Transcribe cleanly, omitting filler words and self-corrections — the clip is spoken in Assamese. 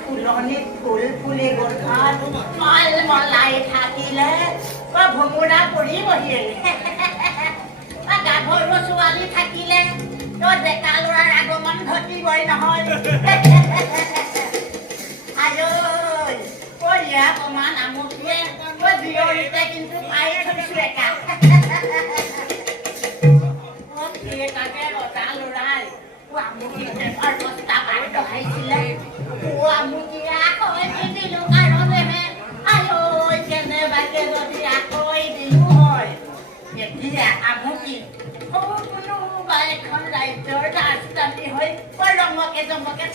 ফুলনি ফুল ফুলি গোঠাত মাল মলাই থাকিলে ভমুৰা পৰি বহিলে গাভৰু ছোৱালী থাকিলে ডেকা ল'ৰাৰ আগমন ঘটিবই নহয় আইয়া অকমান আমুকিয়ে বিয়ৰিতে কিন্তু পাই থৈছো একা তাকে ৰজা ল'ৰাই আমুকি পেপাৰ বস্তা পাই দহাইছিলে আমুকিয়া কৈ দিলো কাৰণেহে কেনেবাকে যদি আকৌ দিলো হয় এতিয়া আমুকি কোনোবা এখন ৰাজ্যৰ ৰাজধানী হৈ ৰমকে জমকে